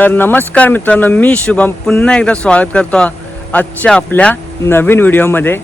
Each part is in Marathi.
तर नमस्कार मित्रांनो मी शुभम. पुन्हा एकदा स्वागत करतो आजच्या आपल्या नवीन व्हिडिओमध्ये.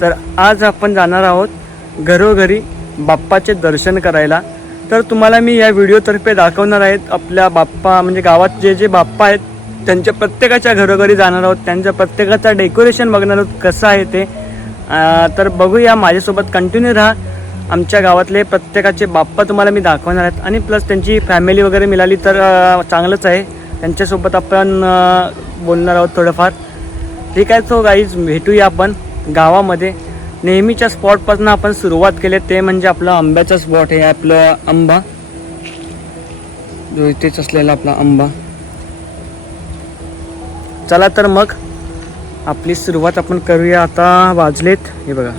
तर आज आपण जाणार आहोत घरोघरी बाप्पाचे दर्शन करायला. तर तुम्हाला मी या व्हिडिओतर्फे दाखवणार आहेत आपल्या बाप्पा म्हणजे गावात जे जे बाप्पा आहेत त्यांच्या प्रत्येकाच्या घरोघरी जाणार आहोत. त्यांच्या प्रत्येकाचा डेकोरेशन बघणार आहोत कसं आहे ते. तर बघूया माझ्यासोबत कंटिन्यू राहा. आमच्या गावातले प्रत्येकाचे बाप्पा तुम्हाला मी दाखवणार आहेत. आणि प्लस त्यांची फॅमिली वगैरे मिळाली तर चांगलंच आहे. त्यांच्यासोबत आपण बोलणार आहोत थोडंफार. ठीक आहे सो गाईज भेटूया आपण गावामध्ये. नेहमीच्या स्पॉटपासून आपण सुरुवात केली ते म्हणजे आपलं आंब्याचा स्पॉट आहे आपलं आंबा. जो इथेच असलेला आपला आंबा. चला तर मग आपली सुरुवात आपण करूया आता वाजलेत. हे बघा.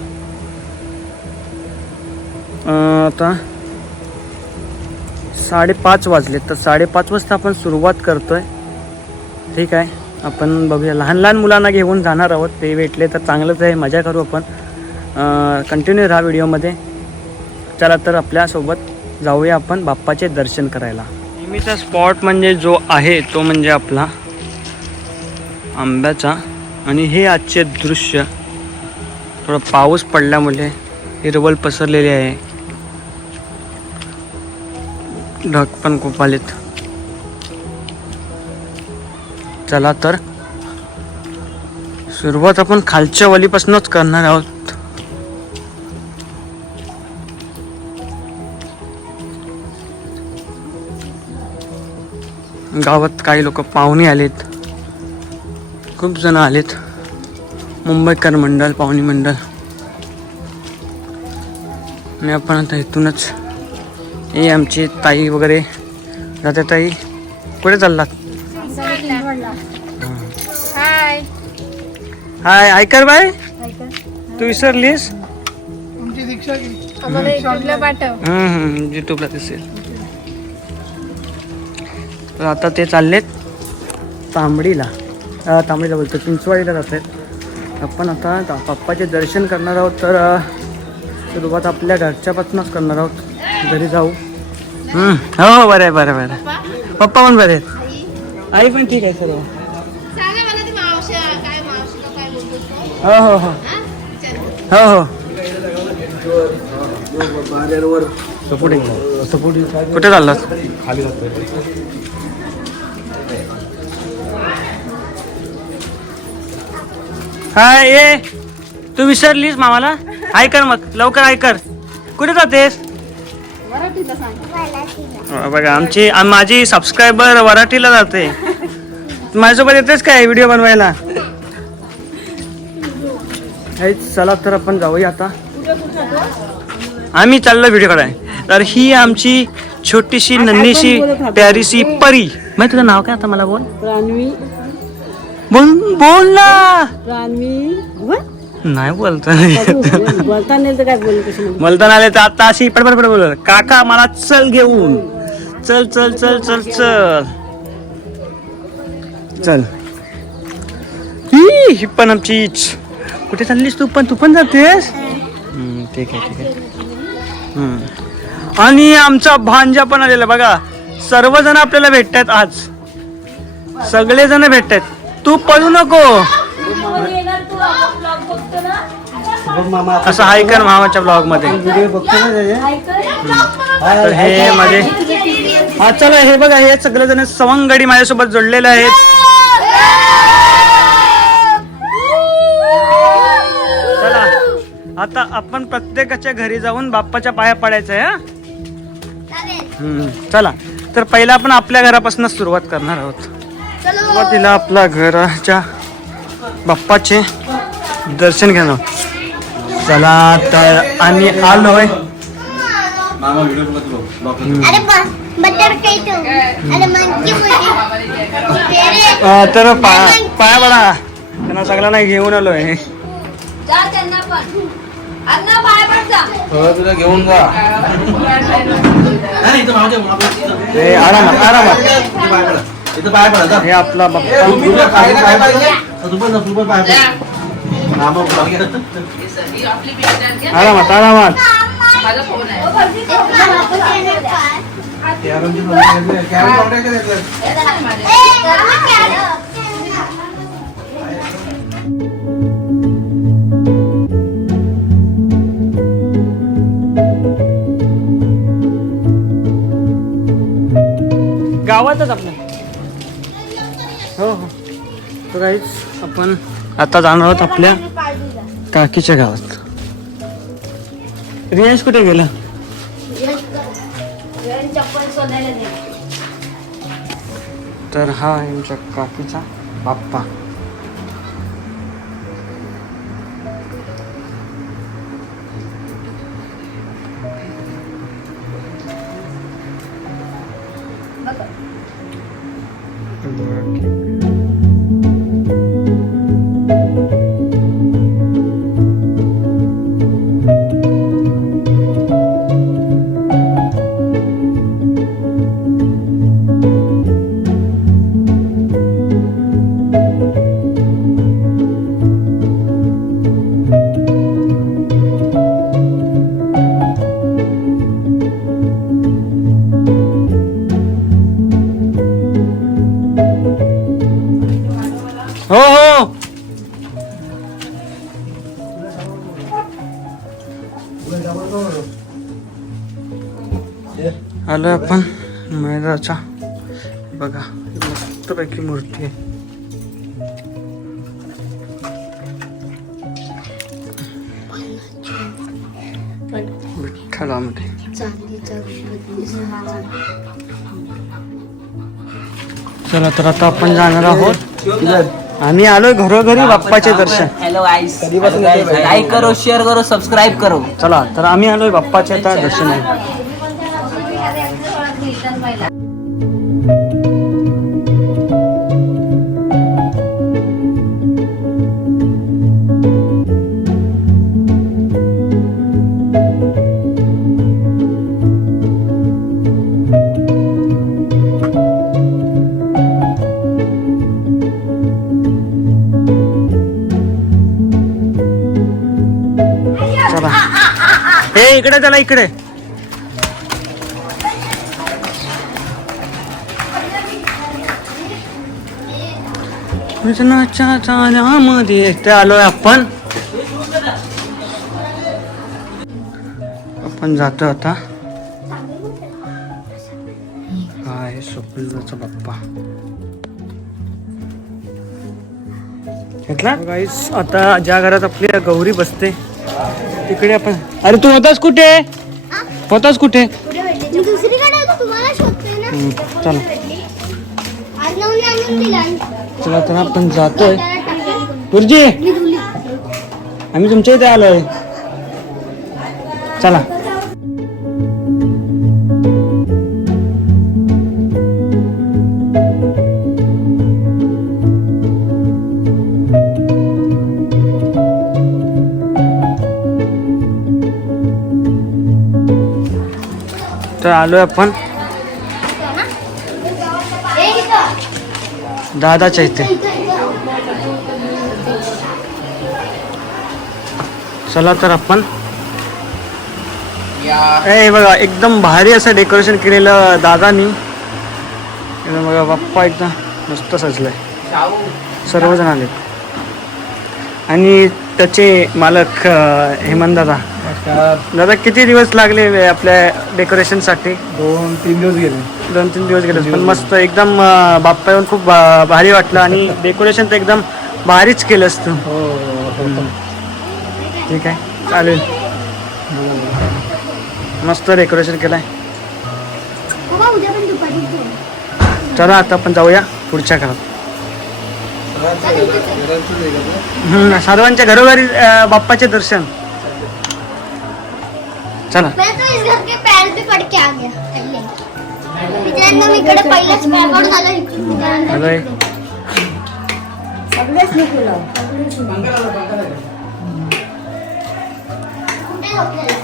आता साडेपाच वाजले तर साडेपाच वाजता आपण सुरुवात करतोय. ठीक आहे आपण बघूया. लहान लहान मुलांना घेऊन जाणार आहोत ते भेटले तर चांगलंच आहे मजा करू आपण. कंटिन्यू राहा व्हिडिओमध्ये. चला तर आपल्यासोबत जाऊया आपण बाप्पाचे दर्शन करायला. नेहमीचा स्पॉट म्हणजे जो आहे तो म्हणजे आपला आंब्याचा. आणि हे आजचे दृश्य थोडं पाऊस पडल्यामुळे हिरवल पसरलेली आहे. ढग पण खूप आलेत. चला तर. सुरुवात आपण खालच्या वलीपासूनच करणार आहोत. गावात काही लोक पाहुणे आलेत. खूप जण आलेत. मुंबईकर मंडळ पाहुणी मंडळ आणि आपण आता इथूनच हे आमची ताई वगैरे जाते. ताई कुठे चाललात? हाय. हाय ऐकर बाय तू विसरलीस? आम्हाला युट्यूबला पाठव. युट्यूबला दिसेल. तर आता ते चाललेत तांबडीला. तांबडीला बोलतो चिंचवाडीला जात आहेत आपण आता बाप्पाचे दर्शन करणार आहोत तर सुरुवात आपल्या घरच्यापासूनच करणार आहोत. घरी जाऊ. हो हो बरं आहे बरं बरं. पप्पा पण बरे आहेत. आई? पण ठीक आहे सर्व. हो हो हो. हो? हो कुठे चाललात हाय ये तू विसरलीस मामाला? हाय कर मग. लवकर हाय कर. कुठे जातेस? बघा आमची आम- माझी सबस्क्रायबर वराठीला जाते. माझ्यासोबत येतेस काय व्हिडिओ बनवायला? चला तर आपण जाऊया आता. आम्ही चाललो व्हिडिओ काढाय तर ही आमची छोटीशी नन्हीशी प्यारीशी परी. माहिती तुझं नाव काय आता मला बोल? प्राणवी बोल बोल ना! प्राणवी नाही बोलतो. बोलता नाही तर काय बोलू कसं मलताना आले तर आता अशी पडपड पड बोल काका मला चल घेऊन. चल चल चल चल चल. चल. ही ही पण आमचीच कुठे चाललीस तू पण? तू पण जातेस? हम्म, ठीक आहे ठीक आहे. हम्म. आणि आमचा भांजा पण आलेला बघा. सर्वजण आपल्याला भेटतात आज. सगळेजण भेटतात तू पळू नको. असं कर मामाच्या ब्लॉगमध्ये तर हे माझे हा चला हे बघा हे सगळेजण सवंगडी माझ्यासोबत जोडलेले आहेत. चला आता आपण प्रत्येकाच्या घरी जाऊन बाप्पाच्या पाया पडायचं आहे हा? हम्म, चला. तर पहिला आपण आपल्या घरापासूनच सुरुवात करणार आहोत. सुरुवातीला आपल्या घराच्या बाप्पाचे दर्शन घेणं चला तर आलोय अरे मंकी मुझे तेरे पाया पाया पडा त्यांना सगळ्यांना घेऊन आलोय. जा तुला घेऊन जा. हे आरामात आरामात. हे आपला बाप्पा. आरामात आरामात गावातच आपल्या हो हो. तर काहीच आपण आता जाणार आहोत आपल्या काकीच्या गावात. रियाज कुठे गेला? तर हा आमच्या काकीचा बाप्पा. चला तर आता आपण जाणार आहोत. आम्ही आलोय घरोघरी बाप्पाचे दर्शन. हेलो लाइक करो शेयर करो सब्सक्राइब करो. चला तर आम्ही आलोय बाप्पाचे आता दर्शन इकडे चला इकडे. ते आलोय आपण. आपण जातो आता. हा आहे स्वप्नाचा बाप्पा. घेतला? गाईस आता ज्या घरात आपली गौरी बसते तिकडे आपण अरे तू होतास कुठे? होतास कुठे? मी दुसरीकडे होतो, तुम्हाला शोधतोय ना. हम्म, चला. आज नवीन आणून दिला. चला तर आपण जातोय. त्याला टाकलं. गुरुजी! मी धुली. आम्ही तुमच्या इथे आलोय. चला. आलोय आपण. हे. दादाच्या इथे. चला तर आपण. ए बघा एकदम भारी असं डेकोरेशन केलेलं दादानी. बघा बाप्पा एकदम मस्त सजलाय. सर्वजण आले आणि त्याचे मालक हेमंत दादा. दादा किती दिवस लागले आपल्या डेकोरेशनसाठी दोन तीन दिवस गेले. दोन तीन दिवस गेले. पण मस्त एकदम अं, बाप्पा येऊन खूप भा- भारी वाटलं आणि डेकोरेशन तर एकदम भारीच केलं असतं हो ठीक आहे. चालेल. मस्त डेकोरेशन केलंय. बाबा, उद्या पण दुपारी येतो. चला आता आपण जाऊया पुढच्या घरात. हम्म, सर्वांच्या घरोघरी अं, बाप्पाचे दर्शन. चला मैं तो इस घर के पैर पे पड़ के आ गया पहले मित्रांनो मी इकडे पहिलाच सगळेच लावू. कुठे झोपलेला?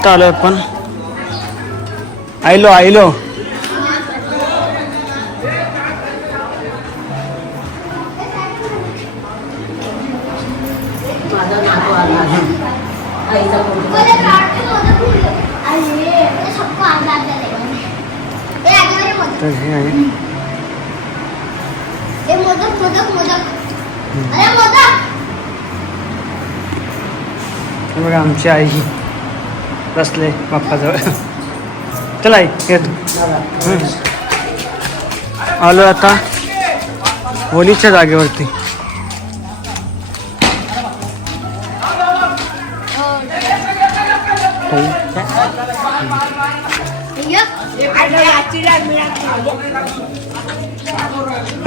आत्ता आलोय आपण. आयलो आयलो. तर हे आहे. मोदक मोदक मोदक. अरे मोदक! हे बघा आमची आई. बसले बाप्पाजवळ चला आई येतो हम्म. आलो आता. होलीच्या जागेवरती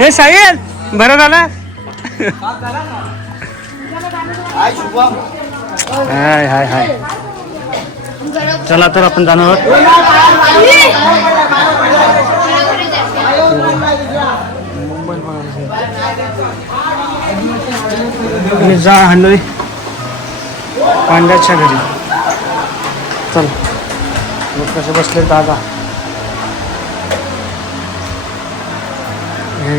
हे साहिल बरं झालं? हाय हाय हाय. चला तर आपण जाणार आहोत. जा हल्लोय पांड्याच्या घरी. चल. लोक कसे बसले दादा? हे.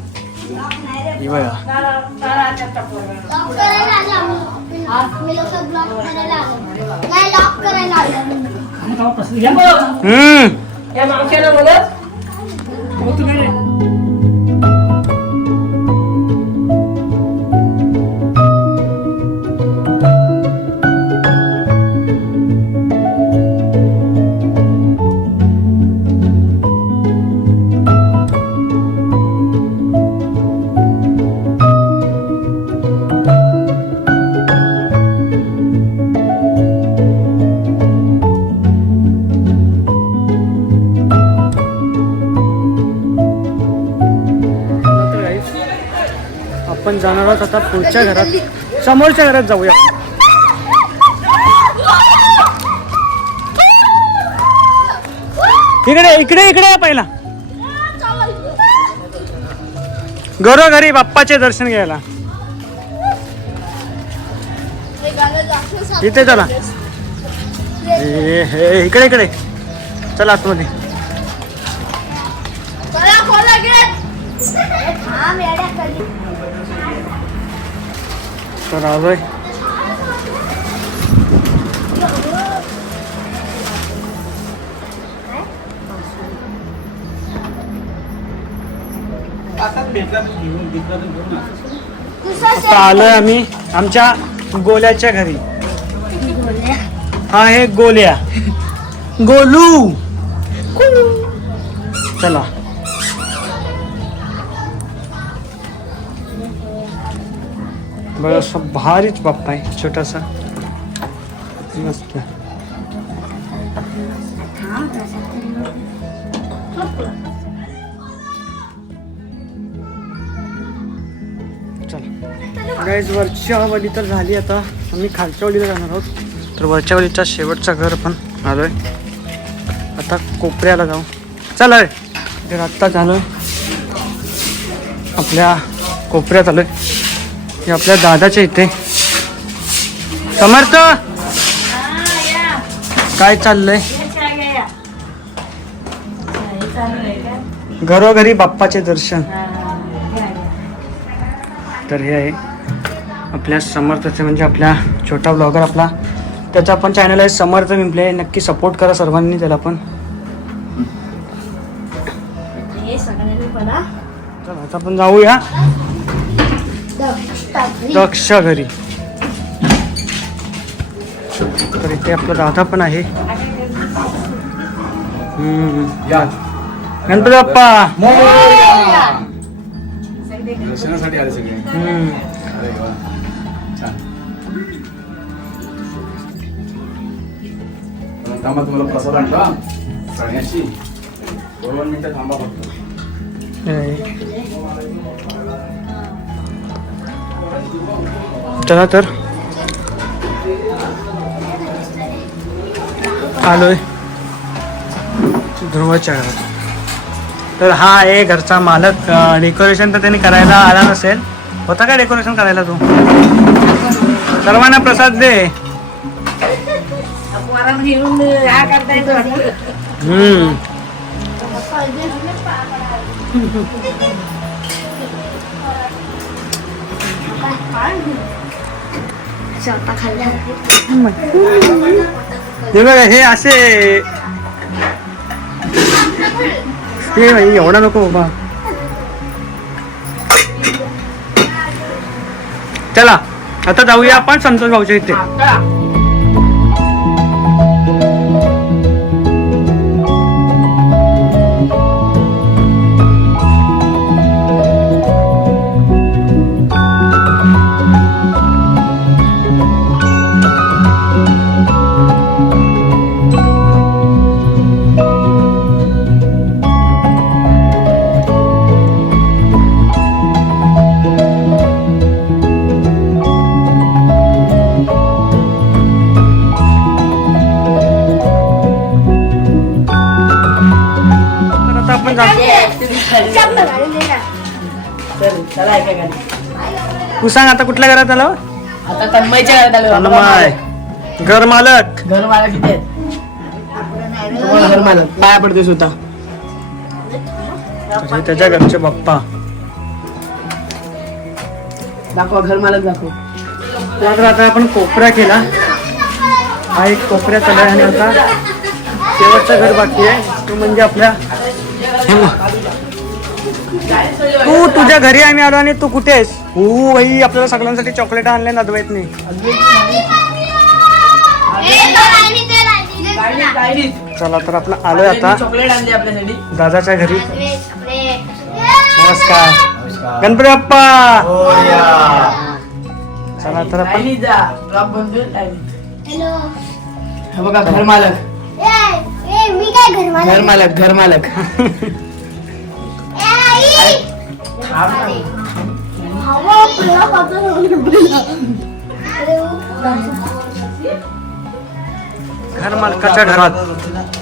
बघा लॉक करायला आलो आम्ही. मी लोक ब्लॉक करायला आलो नाही लॉक करायला आलो हम्म तर आपण जाणार आहोत आता पुढच्या घरात. समोरच्या घरात जाऊया. इकडे इकडे इकडे या पहिला. घरोघरी बाप्पाचे दर्शन घ्यायला. इथे चला. हे इकडे इकडे. चला आतमध्ये. तर आलोय दुसरा आता आलोय आम्ही आमच्या गोल्याच्या घरी. हा आहे गोल्या. गोलू. चला. बघा असं भारीच बाप्पा आहे छोटासा मस्त। चला। गाईज वरच्या वली तर झाली आता. आम्ही खालच्या वलीला जाणार आहोत. तर वरच्या वलीचा शेवटचा घर पण आलोय. आता कोपऱ्याला जाऊ. चला रे तर आत्ता झालं. आपल्या कोपऱ्यात आलोय. हे आपल्या दादाच्या इथे. समर्थ! काय चाललंय? घरोघरी बाप्पाचे दर्शन. तर हे आहे आपल्या समर्थाचे म्हणजे आपल्या छोटा ब्लॉगर आपला. त्याचा पण चॅनल आहे समर्थ मिंपले नक्की सपोर्ट करा सर्वांनी त्याला पण. आता आपण जाऊया. दक्ष घरी. तर इथे आपला दादा पण आहे. गणपती बाप्पा दर्शनासाठी आले सगळे. थांबा तुम्हाला प्रसाद आणतो चण्याची. दोन मिनिटं थांबा फक्त. चला तर. आलोय. ध्रुवच्या घरात तर हा आहे घरचा मालक. डेकोरेशन तर त्यांनी करायला आला नसेल. होता का डेकोरेशन करायला तू? सर्वांना प्रसाद दे. हम्म. हे बघा हे असे. ते भाई एवढा नको बाबा. चला आता जाऊया आपण संतोष भाऊच्या इथे. तू सांग आता कुठल्या घरात आलो आता तन्मयच्या घरात आलो. तन्मय. घर मालक. घर मला किती घर मला पाया पडते स्वतः हे त्याच्या घरचे बाप्पा दाखवा घर मालक दाखव. तर आता आपण कोपरा केला. हा एक कोपऱ्या आणि आता शेवटचं घर बाकी आहे. तो म्हणजे आपल्या तू तुझ्या घरी आम्ही आलो आणि तू कुठे आहेस? हो भाई आपल्याला सगळ्यांसाठी चॉकलेट आणले नदवेतनी चला तर आपण आलोय आता. चॉकलेट आणली आपल्यासाठी. दादाच्या घरी. नमस्कार. गणपती बाप्पा. चला तर आपण हे बघा घर मालक ए ए मी काय घर मला घर मालक घर मालक हवा पुन्हा पाहतो घर मालकाच्या घरात.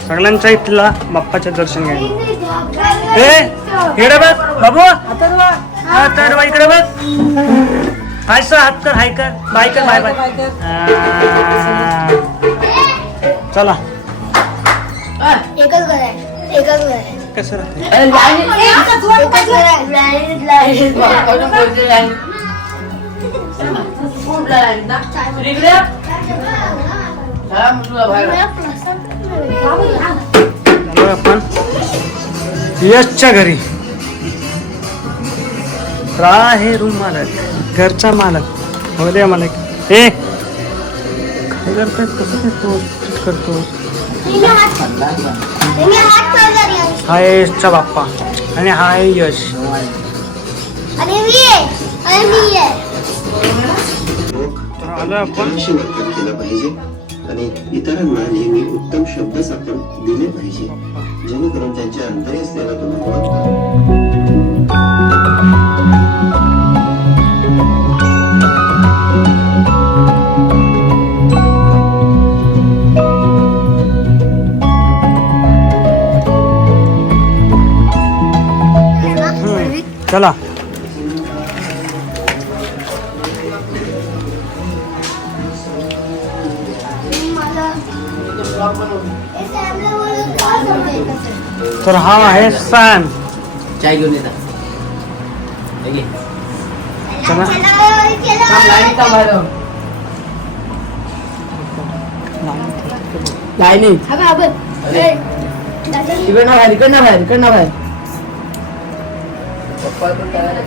सगळ्यांच्या इथला बाप्पाच्या दर्शन घ्यायला. हे इकडे बघ बाबू. हा तर बा इकडे बघ. हाय सर हात कर हाय कर. बाय कर बाय बाय. चला. एकच घर आहे एकच घर आहे. कसं राहते आपण यशच्या घरी रा हे रूम मालक घरचा मालक हो मालक हे काय करतोय कसं करतो करतो हा आहे यशचा बाप्पा आणि हा आहे. यश मी आहे. मी आपण. केलं पाहिजे. आणि इतरांना नेहमी उत्तम शब्दच आपण दिले पाहिजे. जेणेकरून त्यांच्या अंतरी असलेला चला? तर हा आहे सॅम चाय घेऊन येतात हे लाईनीत थांब बाहेर. इकडनं बाहेर इकडनं बाहेर. पप्पा पण करायला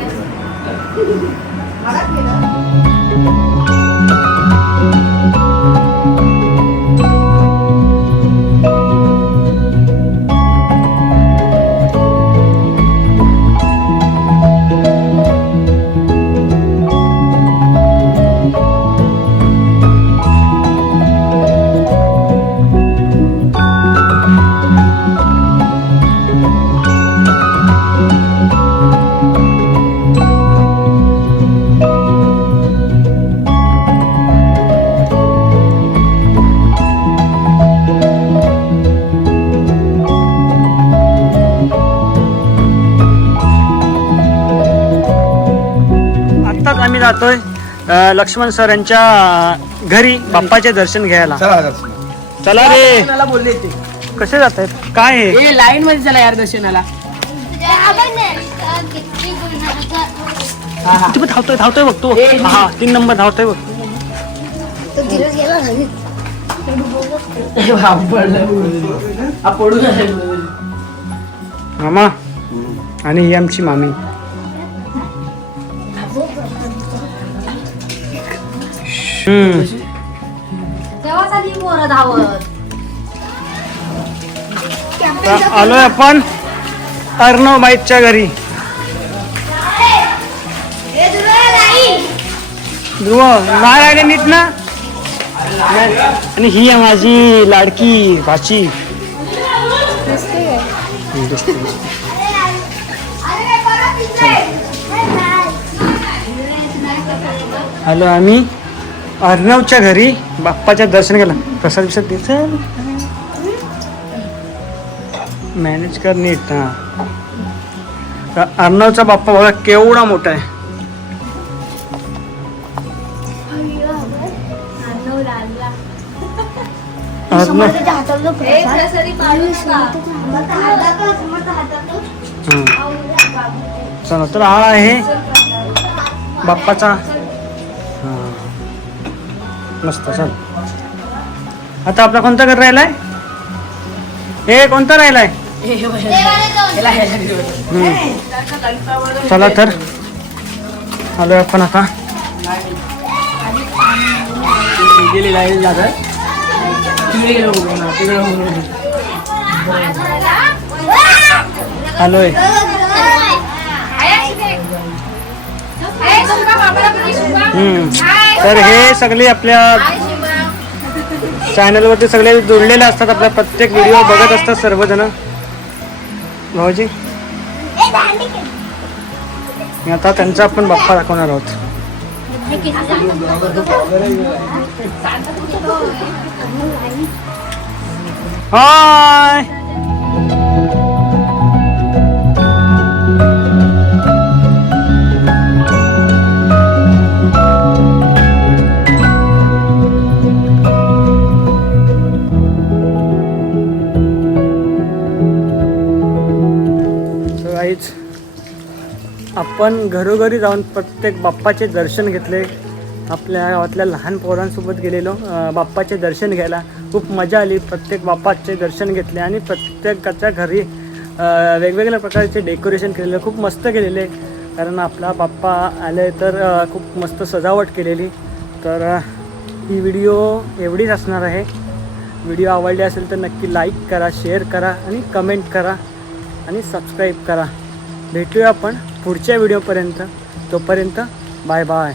लक्ष्मण सर यांच्या घरी बाप्पाचे दर्शन घ्यायला. चला दर्शन. चला रे. मला बोलले ते? कसे जात आहेत काय आहे ए लाईन मध्ये चला यार दर्शनाला. हा हा. तू पण धावतोय धावतोय बघतो हा तीन नंबर धावतोय बघ. पडलं. हा. मामा आणि ही आमची मामी. हम्म. धावत आलोय आपण अर्णव बाईकच्या घरी. ध्रुव नाही राहिले नीट ना? आणि ही आहे माझी लाडकी भाची. आलो आम्ही? अर्णवच्या घरी बाप्पाच्या दर्शन केलं प्रसाद विसाद दिसेल मॅनेज कर नीट. हा. अर्णवचा बाप्पा बघा केवढा मोठा आहे. चला तर हा आहे बाप्पाचा. मस्त चल. आता आपला कोणता घर राहिलाय? हे कोणता राहिलाय? चला तर. आलोय आपण आता. आलोय. तर हे सगळे आपल्या चॅनलवरती सगळे जोडलेले असतात आपल्या प्रत्येक व्हिडिओ बघत असतात सर्वजण. भाऊजी? आता त्यांचा आपण बाप्पा दाखवणार आहोत. हाय आपण घरोघरी जाऊन प्रत्येक बाप्पाचे दर्शन घेतले. आपल्या गावातल्या लहान पोरांसोबत गेलेलो. बाप्पाचे दर्शन घ्यायला खूप मजा आली. प्रत्येक बाप्पाचे दर्शन घेतले आणि प्रत्येकाच्या घरी वेगवेगळ्या प्रकारचे डेकोरेशन केलेलं खूप मस्त केलेले. कारण आपला बाप्पा आले तर खूप मस्त सजावट केलेली. तर ही व्हिडिओ एवढीच असणार आहे. व्हिडिओ आवडली असेल तर नक्की लाईक करा शेअर करा आणि कमेंट करा आणि सबस्क्राईब करा. भेटूया आपण. पुढच्या व्हिडिओपर्यंत तोपर्यंत बाय बाय.